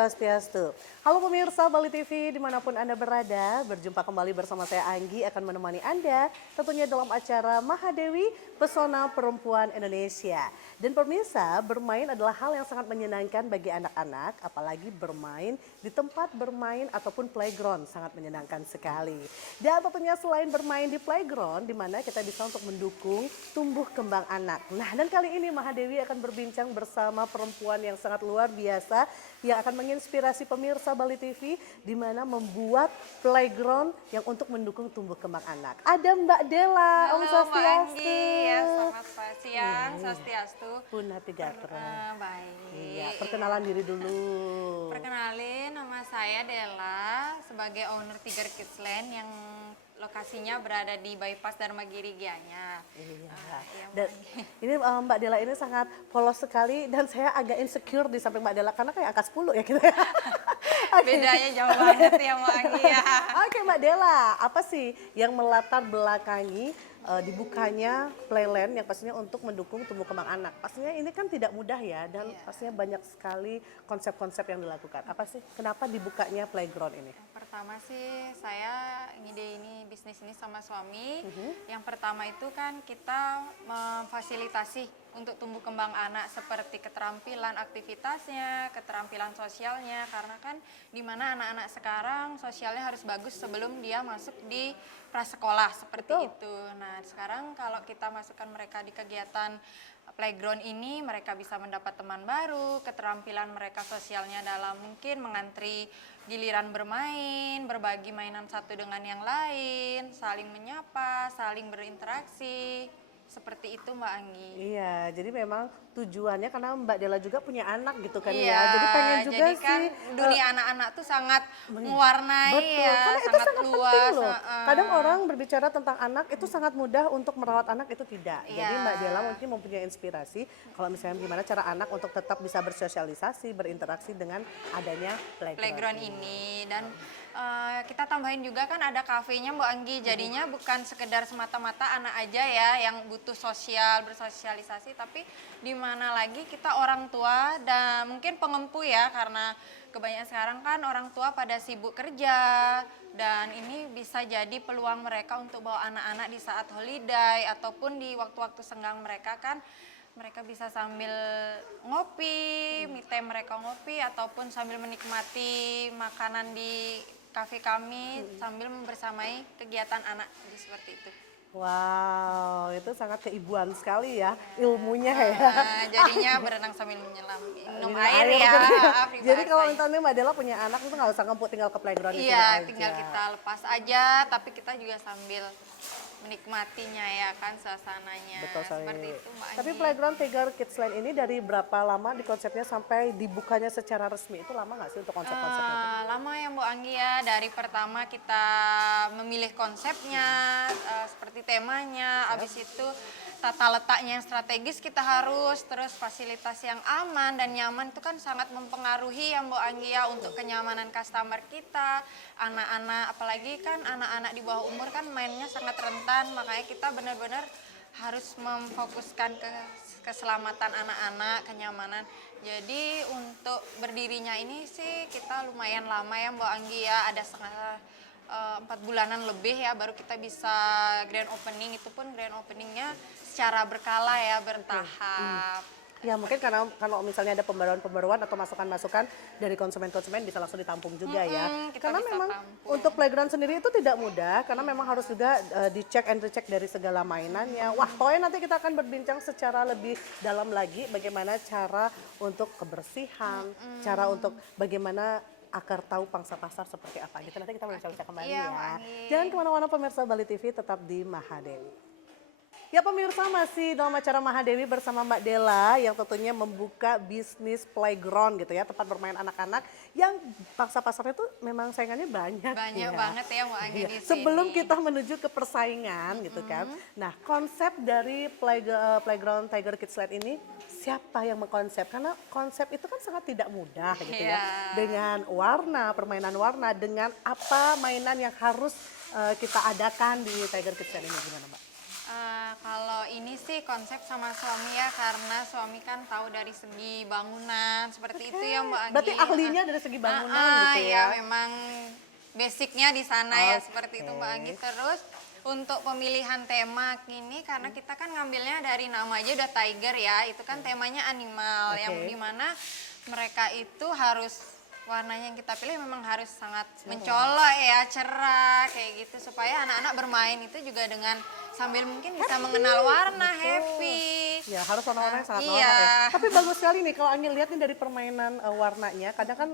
Swastiastu. Halo pemirsa Bali TV dimanapun Anda berada, berjumpa kembali bersama saya Anggi akan menemani Anda tentunya dalam acara Mahadewi Pesona Perempuan Indonesia. Dan pemirsa, bermain adalah hal yang sangat menyenangkan bagi anak-anak, apalagi bermain di tempat bermain ataupun playground sangat menyenangkan sekali. Dan tentunya selain bermain di playground, di mana kita bisa untuk mendukung tumbuh kembang anak. Nah, dan kali ini Mahadewi akan berbincang bersama perempuan yang sangat luar biasa yang akan menginspirasi pemirsa Bali TV di mana membuat playground yang untuk mendukung tumbuh kembang anak. Ada Mbak Dela, Om Halo Mbak Swastiastu. Anggi, ya selamat siang, Swastiastu. Punah Tigatro. Baik. Iya, perkenalan diri dulu. Perkenalin, nama saya Dela sebagai owner Tiger Kids Land yang lokasinya berada di Bypass Dharma Giri Gianyar. Iya. Iya, Dan Mbak Anggi. ini Mbak Dela ini sangat polos sekali dan saya agak insecure di samping Mbak Dela karena kayak angka 10 ya kita. Oke. Bedanya jauh banget ya Mbak Anggi ya. Oke Mbak Dela, apa sih yang melatar belakangi dibukanya Playland yang pastinya untuk mendukung tumbuh kembang anak? Pastinya ini kan tidak mudah ya dan Iya. pastinya banyak sekali konsep-konsep yang dilakukan. Apa sih kenapa dibukanya playground ini? Yang pertama sih saya ngide ini bisnis ini sama suami. Yang pertama itu kan kita memfasilitasi untuk tumbuh kembang anak seperti keterampilan aktivitasnya, keterampilan sosialnya, karena kan di mana anak-anak sekarang sosialnya harus bagus sebelum dia masuk di prasekolah seperti Betul. itu. Nah, sekarang kalau kita masukkan mereka di kegiatan playground ini, mereka bisa mendapat teman baru, keterampilan mereka sosialnya dalam mungkin mengantri giliran bermain, berbagi mainan satu dengan yang lain, saling menyapa, saling berinteraksi. Seperti itu Mbak Anggi. Iya, jadi memang tujuannya karena Mbak Dela juga punya anak gitu kan Iya, ya. Jadi pengen juga jadi kan sih dunia anak-anak tuh sangat mewarnai betul, ya, karena itu sangat sangat luas. penting loh. heeh. Kadang orang berbicara tentang anak itu sangat mudah untuk merawat anak itu tidak. Jadi Iya. Mbak Dela mungkin mempunyai inspirasi kalau misalnya gimana cara anak untuk tetap bisa bersosialisasi, berinteraksi dengan adanya Playground ini dan kita tambahin juga kan ada kafenya Mbak Anggi, jadinya bukan sekedar semata-mata anak aja ya yang butuh sosial, bersosialisasi, tapi di mana lagi kita orang tua dan mungkin pengempu ya, karena kebanyakan sekarang kan orang tua pada sibuk kerja dan ini bisa jadi peluang mereka untuk bawa anak-anak di saat holiday ataupun di waktu-waktu senggang mereka kan mereka bisa sambil ngopi, me time mereka ngopi ataupun sambil menikmati makanan di kafe kami sambil membersamai kegiatan anak jadi seperti itu. Wow, itu sangat keibuan sekali ya ilmunya ya. Jadinya berenang sambil menyelam, minum Minum air ya. Jadi kalau peribahasanya. misalnya Mbak Dela punya anak itu nggak usah ngempuk tinggal ke playground itu Iya, aja. tinggal kita lepas aja, tapi kita juga sambil menikmatinya ya kan suasananya. Betul sekali. Seperti itu Mbak Tapi Anggi. playground Tiger Kids Land ini dari berapa lama di konsepnya sampai dibukanya secara resmi itu lama nggak sih untuk konsep-konsepnya itu? Lama ya Bu Anggi ya, dari pertama kita memilih konsepnya, seperti temanya, habis itu tata letaknya yang strategis kita harus, terus fasilitas yang aman dan nyaman itu kan sangat mempengaruhi ya Bu Anggi ya untuk kenyamanan customer kita, anak-anak, apalagi kan anak-anak di bawah umur kan mainnya sangat rentan, makanya kita benar-benar harus memfokuskan ke keselamatan anak-anak, kenyamanan. Jadi untuk berdirinya ini sih kita lumayan lama ya Mbak Anggi ya, ada setengah 4 bulanan lebih ya baru kita bisa grand opening, itu pun grand openingnya secara berkala ya, bertahap. Ya mungkin karena kalau misalnya ada pembaruan-pembaruan atau masukan-masukan dari konsumen-konsumen bisa langsung ditampung juga ya. Kita Karena bisa memang tampung. untuk playground sendiri itu tidak mudah karena memang harus juga dicek and recheck dari segala mainannya. Wah, pokoknya nanti kita akan berbincang secara lebih dalam lagi bagaimana cara untuk kebersihan, cara untuk bagaimana agar tahu pangsa pasar seperti apa gitu. Nanti kita bincang kembali Iya, ya. Mbak Anggi. Jangan kemana-mana pemirsa Bali TV, tetap di Mahadewi. Ya pemirsa, masih dalam acara Mahadewi bersama Mbak Dela yang tentunya membuka bisnis playground gitu ya, tempat bermain anak-anak yang pangsa pasarnya itu memang saingannya banyak. Banyak ya. banget ya Mbak Anggi Iya. di sini. Sebelum kita menuju ke persaingan gitu kan, nah konsep dari playground Tiger Kids Land ini siapa yang mengkonsep? Karena konsep itu kan sangat tidak mudah gitu ya, Iya. dengan warna, permainan warna, dengan apa mainan yang harus kita adakan di Tiger Kids Land ini gimana Mbak? Kalau ini sih konsep sama suami ya, karena suami kan tahu dari segi bangunan seperti itu ya Mbak Anggi. Berarti ahlinya dari segi bangunan gitu ya ya? memang basicnya di sana ya seperti itu Mbak Oke. Anggi. Terus untuk pemilihan tema ini karena kita kan ngambilnya dari nama aja udah tiger ya, itu kan temanya animal yang Oke. dimana mereka itu harus warnanya yang kita pilih memang harus sangat mencolok ya, cerah kayak gitu supaya anak-anak bermain itu juga dengan sambil mungkin bisa mengenal warna, happy. Ya harus warna-warna yang sangat Iya. norak ya. Tapi bagus sekali nih kalau Anggi lihat nih dari permainan warnanya, kadang kan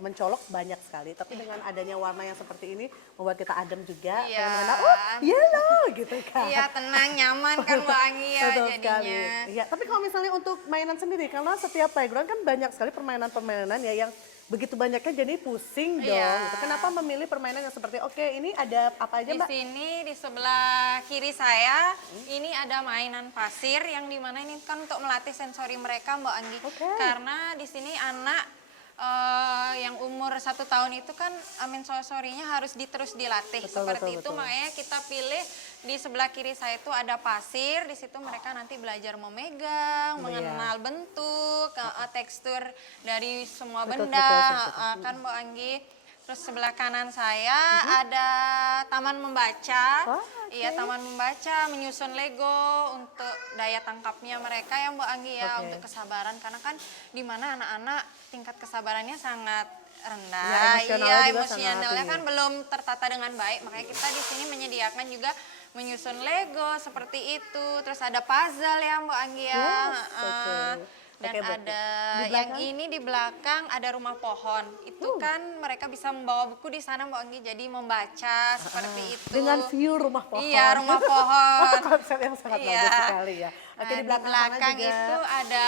mencolok banyak sekali. Tapi dengan adanya warna yang seperti ini membuat kita adem juga. Iya. Pengen mengenal, oh yellow gitu kan. Iya, tenang, nyaman kan Mbak Anggi ya Betul jadinya. sekali. Iya, tapi kalau misalnya untuk mainan sendiri, karena setiap playground kan banyak sekali permainan-permainan ya yang begitu banyaknya jadi pusing dong. Iya. Gitu. Kenapa memilih permainan yang seperti oke ini ada apa aja Di Mbak? sini di sebelah kiri saya ini ada mainan pasir yang dimana ini kan untuk melatih sensori mereka Mbak Anggi. Oke. Karena di sini anak yang umur 1 tahun itu kan sensorinya harus terus dilatih Betul, seperti betul, itu. betul. Makanya kita pilih di sebelah kiri saya itu ada pasir. Di situ mereka nanti belajar memegang, Iya. mengenal bentuk, tekstur dari semua Betul, benda, betul, betul. kan Mbak Anggi. Terus sebelah kanan saya ada taman membaca. Wah, Iya, taman membaca, menyusun Lego untuk daya tangkapnya mereka ya Mbak Anggi ya, Oke. untuk kesabaran. Karena kan di mana anak-anak tingkat kesabarannya sangat rendah. Ya, emosionalnya juga emosionalnya sangat kan belum tertata dengan baik. Makanya kita di sini menyediakan juga menyusun Lego seperti itu. Terus ada puzzle ya Mbak Anggi ya. Yes, Heeh. oke. Dan Oke, betul. ada Di yang belakang? ini di belakang ada rumah pohon. Itu kan mereka bisa membawa buku di sana Mbak Anggi, jadi membaca seperti itu. Dengan view rumah pohon. Iya, rumah pohon. Konsep yang sangat Iya. bagus sekali ya. Oke, Nah, di belakang, sana juga itu ada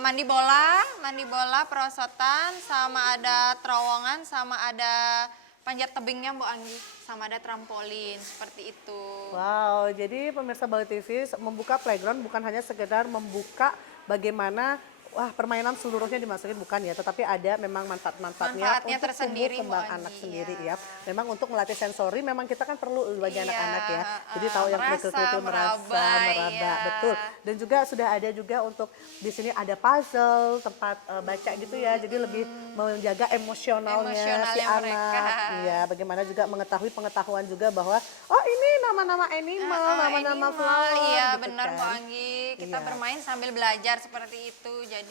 mandi bola. mandi bola, perosotan, sama ada terowongan, sama ada panjat tebingnya Mbak Anggi, sama ada trampolin seperti itu. Wow, jadi pemirsa Bali TV membuka playground bukan hanya sekedar membuka bagaimana wah permainan seluruhnya dimasukin bukan ya, tetapi ada memang manfaat-manfaatnya Manfaatnya untuk tersendiri, tumbuh kembang Bu anak Anggi, sendiri ya. ya. Memang untuk melatih sensori memang kita kan perlu bagi Iya, anak-anak ya. Jadi tahu yang merasa, kerikil-kerikil merasa, meraba, iya. betul. Dan juga sudah ada juga untuk di sini ada puzzle, tempat baca gitu ya. Jadi lebih menjaga emosionalnya si Emosionalnya anak. mereka. Iya, bagaimana juga mengetahui pengetahuan juga bahwa oh ini nama-nama animal, nama-nama Animal, flower. iya gitu benar kan. Bu Anggi. Kita Iya. bermain sambil belajar seperti itu. Jadi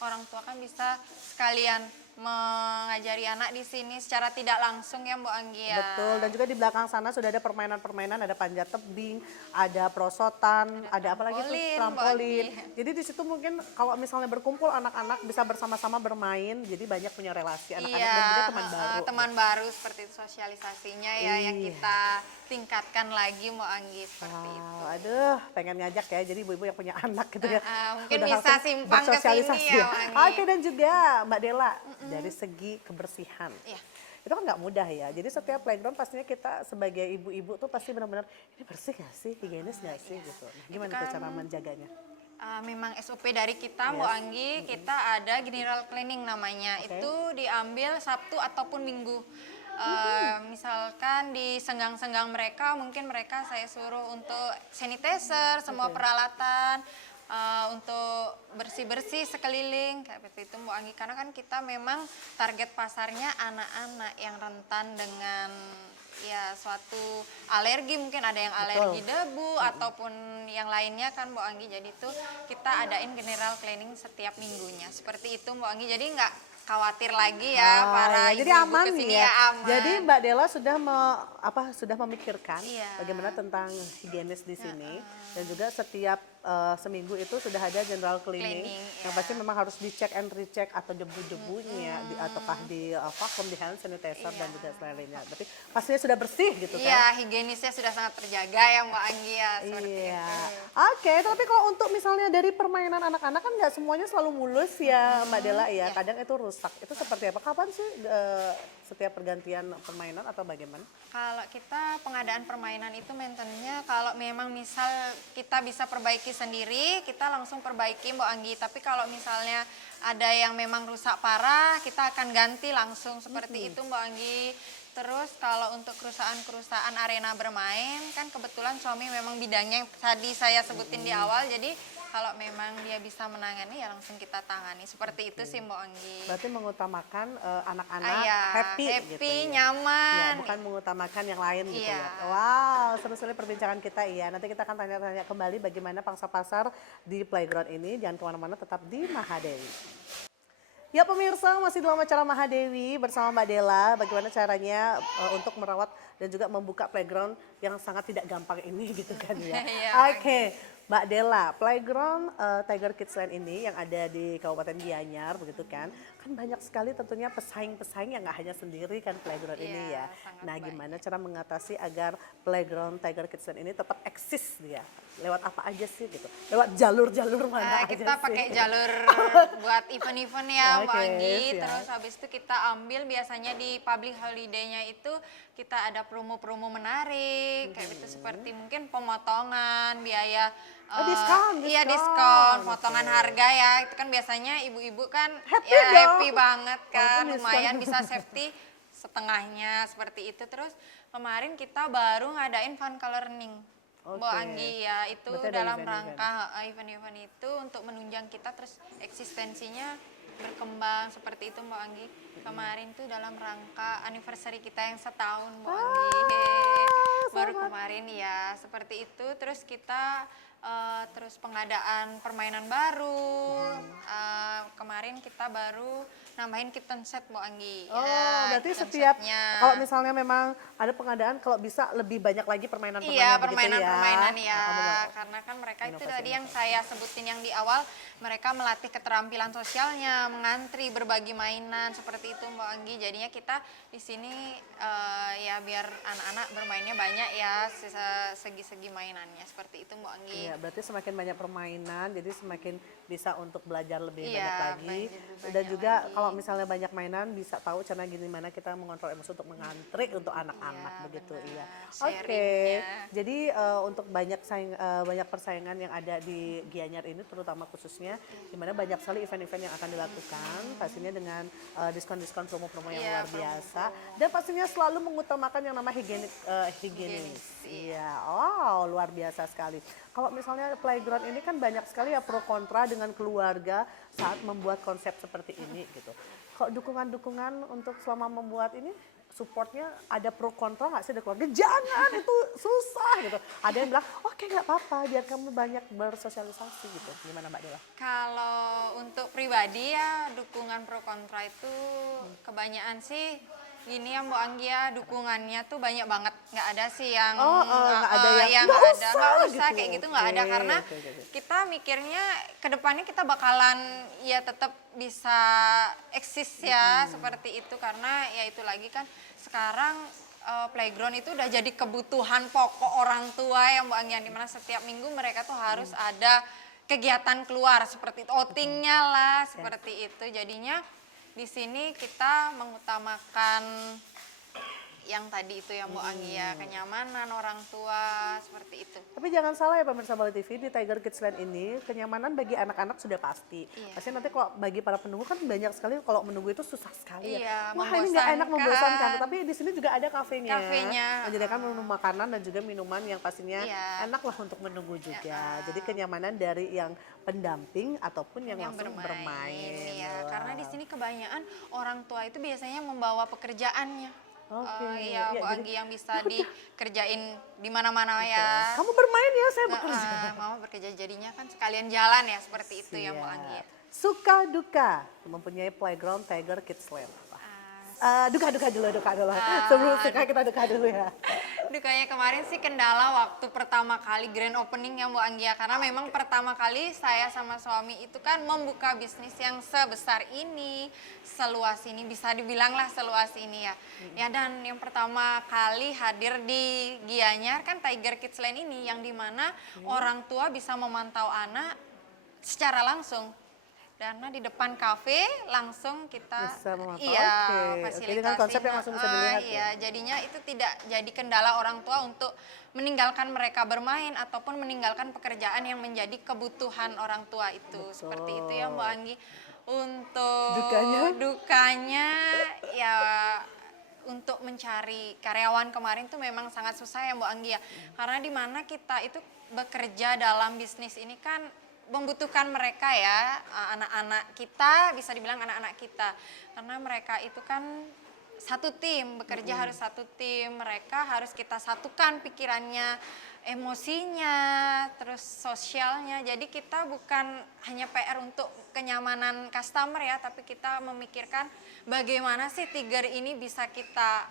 orang tua kan bisa sekalian mengajari anak di sini secara tidak langsung ya Bu Anggi ya. Betul, dan juga di belakang sana sudah ada permainan-permainan, ada panjat tebing, ada perosotan, ada apa lagi tuh trampolin, trampolin. Mbak Agi. Jadi di situ mungkin kalau misalnya berkumpul anak-anak bisa bersama-sama bermain, jadi banyak punya relasi anak-anak dan juga teman baru. teman baru seperti itu sosialisasinya ya yang Iya. kita tingkatkan lagi Bu Anggi seperti itu. Wow, aduh, pengen ngajak ya. Jadi ibu-ibu yang punya anak gitu ya. mungkin udah bisa langsung simpang ke bersosialisasi sini ya, Mbak Anggi. Oke, dan juga Mbak Dela dari segi kebersihan. Iya. Itu kan nggak mudah ya. Jadi setiap playground pastinya kita sebagai ibu-ibu tuh pasti benar-benar ini bersih nggak sih, higienis nggak sih gitu. Nah, gimana tuh cara menjaganya? Memang SOP dari kita, Bu Anggi, kita ada general cleaning namanya. Oke. Itu diambil Sabtu ataupun Minggu. Misalkan di senggang-senggang mereka, mungkin mereka saya suruh untuk sanitizer, semua peralatan, untuk bersih-bersih sekeliling, kayak seperti itu Bu Anggi. Karena kan kita memang target pasarnya anak-anak yang rentan dengan ya suatu alergi, mungkin ada yang alergi debu ataupun yang lainnya kan Bu Anggi. Jadi itu kita adain general cleaning setiap minggunya seperti itu Bu Anggi, jadi nggak khawatir lagi ya para jadi ibu-ibu aman kesini ya. aman. Jadi Mbak Dela sudah sudah memikirkan Iya. bagaimana tentang higienis di sini dan juga setiap seminggu itu sudah ada general cleaning, Cleaning, yang ya. pasti memang harus dicek and recheck atau debu-debunya ataukah di vacuum, di hand sanitizer dan juga lainnya. Tapi pastinya sudah bersih gitu kan. Iya, higienisnya sudah sangat terjaga ya Mbak Anggi ya seperti Iya. itu. Oke, tapi kalau untuk misalnya dari permainan anak-anak kan nggak semuanya selalu mulus ya Mbak Dela ya. Kadang itu rusak. Itu seperti apa? Kapan sih setiap pergantian permainan atau bagaimana? Kalau kita pengadaan permainan itu maintenance-nya kalau memang misal kita bisa perbaiki sendiri, kita langsung perbaiki Mbak Anggi. Tapi kalau misalnya ada yang memang rusak parah, kita akan ganti langsung seperti itu Mbak Anggi. Terus kalau untuk kerusakan-kerusakan arena bermain, kan kebetulan suami memang bidangnya yang tadi saya sebutin di awal, jadi kalau memang dia bisa menangani ya langsung kita tangani. Seperti itu sih Mbak Anggi. Berarti mengutamakan anak-anak Ya, happy gitu happy, ya. nyaman. Ya, bukan mengutamakan yang lain gitu Iya. ya. Wow, seru sekali perbincangan kita ya. Nanti kita akan tanya-tanya kembali bagaimana pangsa pasar di playground ini. Jangan kemana-mana, tetap di Mahadewi. Ya pemirsa, masih dalam acara Mahadewi bersama Mbak Della. Bagaimana caranya untuk merawat dan juga membuka playground yang sangat tidak gampang ini gitu kan ya. Iya, Oke, Mbak Della, playground Tiger Kids Land ini yang ada di Kabupaten Gianyar begitu kan. Kan banyak sekali tentunya pesaing-pesaing yang nggak hanya sendiri kan playground ini Iya, ya. sangat Nah banyak. gimana cara mengatasi agar playground Tiger Kids Land ini tetap eksis dia? Lewat apa aja sih gitu? Lewat jalur-jalur mana aja Kita sih? pakai jalur buat event-event ya Mbak Oke, Anggi. siap. Terus habis itu kita ambil biasanya di public holiday-nya itu kita ada promo-promo menarik. Kayak gitu seperti mungkin pemotongan, biaya Diskon, iya diskon. diskon, potongan Oke. harga ya. Itu kan biasanya ibu-ibu kan Happy ya dong. happy banget kan. Walaupun diskon. Lumayan bisa safety setengahnya seperti itu. Terus kemarin kita baru ngadain fun coloring. Mbak Oke. Anggi ya itu Berarti ada dalam event-event. rangka event-event itu untuk menunjang kita terus eksistensinya berkembang seperti itu Mbak Anggi. Kemarin tuh dalam rangka anniversary kita yang setahun Mbak Anggi. Baru kemarin ya seperti itu. Terus kita terus pengadaan permainan baru. Kemarin kita baru nambahin kitten set Mbak Anggi. Oh, Ya, berarti kitten setiap setnya. kalau misalnya memang ada pengadaan, kalau bisa lebih banyak lagi permainan-permainan Iya, begitu permainan-permainan ya. Kamu mau- Karena kan mereka itu inovasi, tadi yang saya sebutin yang di awal, mereka melatih keterampilan sosialnya, mengantri, berbagi mainan seperti itu Mbak Anggi. Jadinya kita di sini ya biar anak-anak bermainnya banyak ya segi-segi mainannya seperti itu Mbak Anggi. Iya, berarti semakin banyak permainan, jadi semakin bisa untuk belajar lebih Iya, banyak lagi. belajar lebih Dan banyak juga lagi. kalau misalnya banyak mainan, bisa tahu cara gimana kita mengontrol emosi untuk mengantri untuk anak-anak Iya, begitu. benar. Iya. Oke, Sharingnya. jadi untuk banyak persaingan yang ada di Gianyar ini, terutama khususnya, dimana banyak sekali event-event yang akan dilakukan, pastinya dengan diskon-diskon promo-promo yang Iya, luar biasa, dan pastinya selalu mengutamakan yang nama higienis. Iya, oh luar biasa sekali. Kalau misalnya playground ini kan banyak sekali ya pro kontra dengan keluarga saat membuat konsep seperti ini gitu. Kalau dukungan-dukungan untuk selama membuat ini, supportnya ada pro kontra nggak sih dari keluarga? Jangan, itu susah gitu. Ada yang bilang, oke nggak apa-apa, biar kamu banyak bersosialisasi gitu. Gimana Mbak Della? Kalau untuk pribadi ya dukungan pro kontra itu kebanyakan sih gini ya Mbak Anggi ya dukungannya tuh banyak banget nggak ada sih yang nggak ada yang, nggak "Nggak ada usah," nggak usah gitu. kayak gitu nggak ada Oke, karena oke. kita mikirnya kedepannya kita bakalan ya tetap bisa eksis ya seperti itu karena ya itu lagi kan sekarang playground itu udah jadi kebutuhan pokok orang tua yang Mbak Anggi yang dimana setiap minggu mereka tuh harus ada kegiatan keluar seperti itu, outingnya lah seperti itu jadinya di sini kita mengutamakan yang tadi itu ya Mbak Anggi ya kenyamanan orang tua seperti itu. Tapi jangan salah ya pemirsa Bali TV, di Tiger Kids Land ini kenyamanan bagi anak-anak sudah pasti. Iya. Pasti nanti kalau bagi para penunggu kan banyak sekali, kalau menunggu itu susah sekali Iya, ya. Wah ini nggak enak, membosankan. membosankan. Tapi di sini juga ada kafenya. Kafenya, Menyediakan menu makanan dan juga minuman yang pastinya Iya. enak lah untuk menunggu juga. Jadi kenyamanan dari yang pendamping ataupun yang langsung bermain. Ya, Wah. karena di sini kebanyakan orang tua itu biasanya membawa pekerjaannya. Oke, Iya, ya, Bu jadi- Anggi yang bisa dikerjain di mana-mana ya. Kamu bermain ya, saya bekerja. Mama bekerja jadinya kan sekalian jalan ya seperti itu ya Bu Siap. Anggi. Ya. Suka duka mempunyai playground Tiger Kids Land. Duka dulu. Sebelum suka kita duka dulu ya. Dukanya kemarin sih kendala waktu pertama kali grand opening ya Bu Anggi ya. Karena memang pertama kali saya sama suami itu kan membuka bisnis yang sebesar ini, seluas ini, bisa dibilang lah seluas ini ya. Ya dan yang pertama kali hadir di Gianyar kan Tiger Kids Land ini yang dimana orang tua bisa memantau anak secara langsung. Karena di depan kafe langsung kita Bisa memantau, iya oke. Oke, dengan konsep yang langsung bisa dilihat ya. iya, jadinya itu tidak jadi kendala orang tua untuk meninggalkan mereka bermain ataupun meninggalkan pekerjaan yang menjadi kebutuhan orang tua itu. Seperti itu ya Mbak Anggi. Untuk Dukanya? dukanya ya untuk mencari karyawan kemarin tuh memang sangat susah ya Mbak Anggi ya. Karena di mana kita itu bekerja dalam bisnis ini kan membutuhkan mereka ya, anak-anak kita, bisa dibilang anak-anak kita. Karena mereka itu kan satu tim, bekerja harus satu tim, mereka harus kita satukan pikirannya, emosinya, terus sosialnya. Jadi kita bukan hanya PR untuk kenyamanan customer ya, tapi kita memikirkan bagaimana sih Tiger ini bisa kita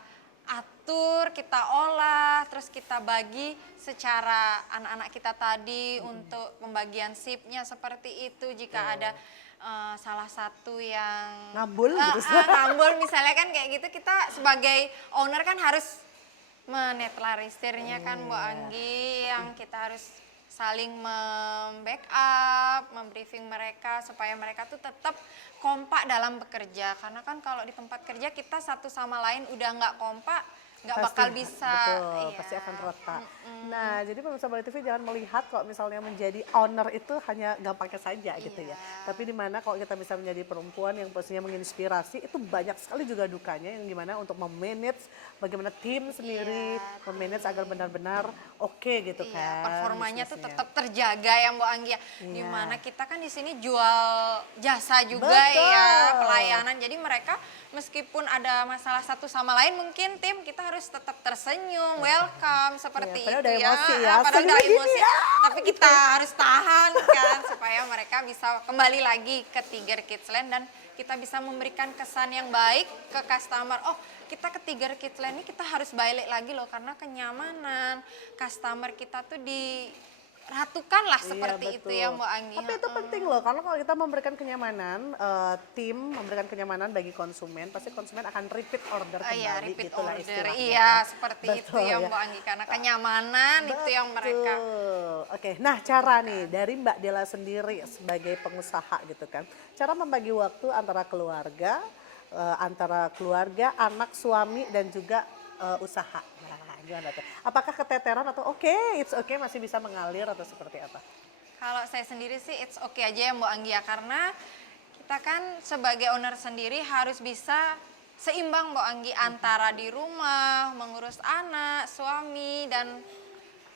atur, kita olah, terus kita bagi secara anak-anak kita tadi untuk pembagian shiftnya seperti itu. Jika ada salah satu yang Ngambul gitu. ngambul misalnya kan kayak gitu, kita sebagai owner kan harus menetralisirnya kan Bu Anggi, yang kita harus saling membackup, membriefing mereka supaya mereka tuh tetap kompak dalam bekerja. Karena kan kalau di tempat kerja kita satu sama lain udah nggak kompak, nggak bakal bisa. Betul, Iya. pasti akan retak. Nah, jadi pemirsa Bali TV jangan melihat kalau misalnya menjadi owner itu hanya gampangnya saja gitu ya. Tapi di mana kalau kita bisa menjadi perempuan yang pastinya menginspirasi, itu banyak sekali juga dukanya yang gimana untuk memanage bagaimana tim sendiri, memanage agar benar-benar oke gitu Iya, kan. performanya tuh bisnisnya. tetap terjaga ya Mbak Anggi ya. Iya. Dimana kita kan di sini jual jasa juga Betul. ya, pelayanan. Jadi mereka meskipun ada masalah satu sama lain, mungkin tim kita harus tetap tersenyum, welcome seperti Iya, padahal itu udah ya. emosi ya, Padahal udah senyum emosi, gini ya, tapi kita harus tahan kan supaya mereka bisa kembali lagi ke Tiger Kidsland dan kita bisa memberikan kesan yang baik ke customer. Oh, kita ke Tiger Kidsland ini kita harus balik lagi loh, karena kenyamanan customer kita tuh diratukan lah seperti itu ya Mbak Anggi. Tapi itu penting loh, karena kalau kita memberikan kenyamanan, tim memberikan kenyamanan bagi konsumen, pasti konsumen akan repeat order kembali. Iya, repeat gitulah order. istilahnya. Iya, seperti itu Betul, ya ya. Mbak Anggi, karena kenyamanan itu yang mereka. Betul. Oke, nah cara nih dari Mbak Dela sendiri sebagai pengusaha gitu kan, cara membagi waktu antara keluarga, anak, suami dan juga usaha. Nah, gimana tuh? Apakah keteteran atau it's okay masih bisa mengalir atau seperti apa? Kalau saya sendiri sih it's okay aja ya Mbak Anggi ya, karena kita kan sebagai owner sendiri harus bisa seimbang Mbak Anggi antara di rumah, mengurus anak, suami, dan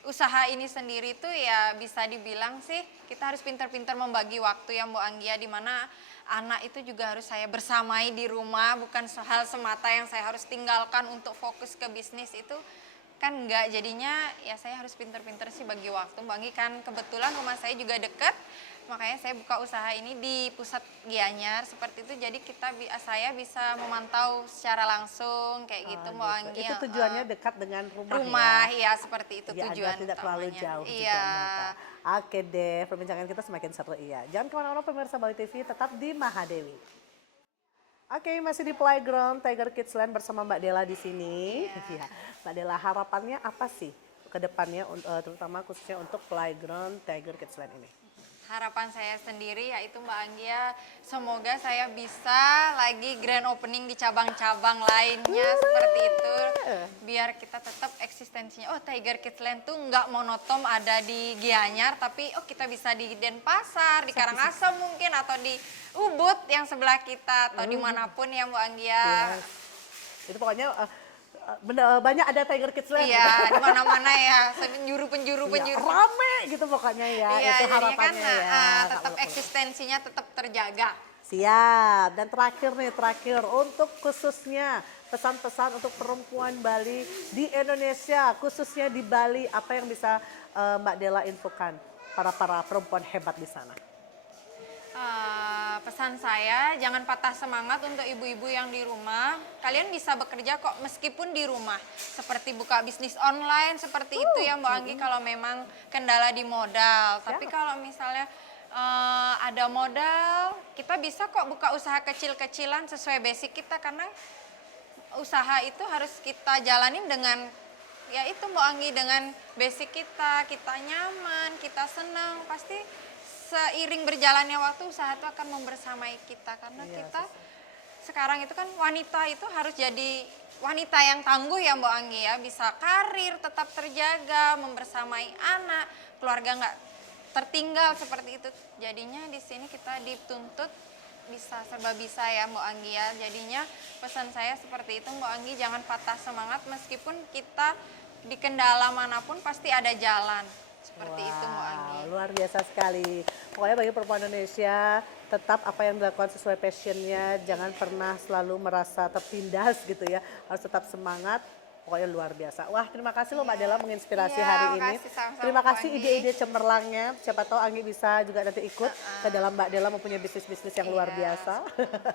usaha ini sendiri tuh ya bisa dibilang sih kita harus pintar-pintar membagi waktu ya Mbak Anggi ya, dimana anak itu juga harus saya bersamai di rumah, bukan hal semata yang saya harus tinggalkan untuk fokus ke bisnis itu kan enggak. Jadinya ya saya harus pintar-pintar sih bagi waktu Mbak Anggi, kan kebetulan rumah saya juga deket, makanya saya buka usaha ini di pusat Gianyar seperti itu, jadi saya bisa memantau secara langsung kayak gitu Mbak Anggi. Itu tujuannya dekat dengan Rumah ya? ya seperti itu Ya, tujuan agar tidak terlalu utamanya. jauh Iya. juga Mbak. Oke deh, perbincangan kita semakin seru iya. Jangan kemana-mana pemirsa Bali TV, tetap di Mahadewi. Oke, masih di Playground Tiger Kidsland bersama Mbak Dela di sini. Iya. Mbak Dela, harapannya apa sih ke depannya, terutama khususnya untuk Playground Tiger Kidsland ini? Harapan saya sendiri yaitu Mbak Anggia, semoga saya bisa lagi grand opening di cabang-cabang lainnya seperti itu. Biar kita tetap eksistensinya, oh Tiger Kidsland tuh nggak monoton ada di Gianyar, tapi oh kita bisa di Denpasar, di Karangasem mungkin, atau di Ubud yang sebelah kita, atau dimanapun ya Mbak Anggia. Yes. Itu pokoknya banyak ada Tiger Kidsland. Iya, di mana-mana ya, penjuru. Rame gitu pokoknya ya, Iya, itu jadinya kan harapannya ya. tetap eksistensinya tetap terjaga. Siap. Dan terakhir untuk khususnya pesan-pesan untuk perempuan Bali di Indonesia, khususnya di Bali, apa yang bisa Mbak Dela infokan para perempuan hebat di sana? Pesan saya, jangan patah semangat untuk ibu-ibu yang di rumah. Kalian bisa bekerja kok meskipun di rumah. Seperti buka bisnis online, seperti itu ya Mbak Anggi, kalau memang kendala di modal. Tapi kalau misalnya ada modal, kita bisa kok buka usaha kecil-kecilan sesuai basic kita. Karena usaha itu harus kita jalanin dengan, ya itu Mbak Anggi, dengan basic kita nyaman, kita senang, pasti seiring berjalannya waktu usaha itu akan membersamai kita, karena kita sekarang itu kan wanita itu harus jadi wanita yang tangguh ya Mbak Anggi ya, bisa karir tetap terjaga, membersamai anak, keluarga nggak tertinggal seperti itu. Jadinya di sini kita dituntut bisa serba bisa ya Mbak Anggi ya. Jadinya pesan saya seperti itu Mbak Anggi, jangan patah semangat meskipun kita di kendala manapun pasti ada jalan. Seperti itu Mbak Anggi. Luar biasa sekali. Pokoknya bagi perempuan Indonesia tetap apa yang dilakukan sesuai passionnya, jangan pernah selalu merasa tertindas gitu ya. Harus tetap semangat. Pokoknya luar biasa. Wah, terima kasih loh Mbak Della menginspirasi Iya, hari ini. makasih sama-sama, Terima Bu kasih Anggi. ide-ide cemerlangnya. Siapa tahu Anggi bisa juga nanti ikut ke dalam Mbak Della mempunyai bisnis-bisnis yang luar Iya. biasa.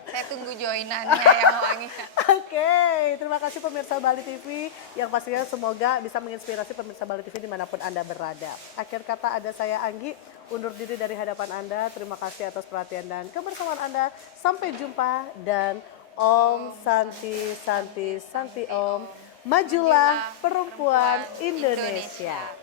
Saya tunggu joinannya ya Mbak Anggi. Oke, terima kasih pemirsa Bali TV yang pastinya semoga bisa menginspirasi pemirsa Bali TV dimanapun Anda berada. Akhir kata ada saya Anggi, undur diri dari hadapan Anda. Terima kasih atas perhatian dan kebersamaan Anda. Sampai jumpa dan Om Santi Santi Santi Om. Majulah perempuan Indonesia.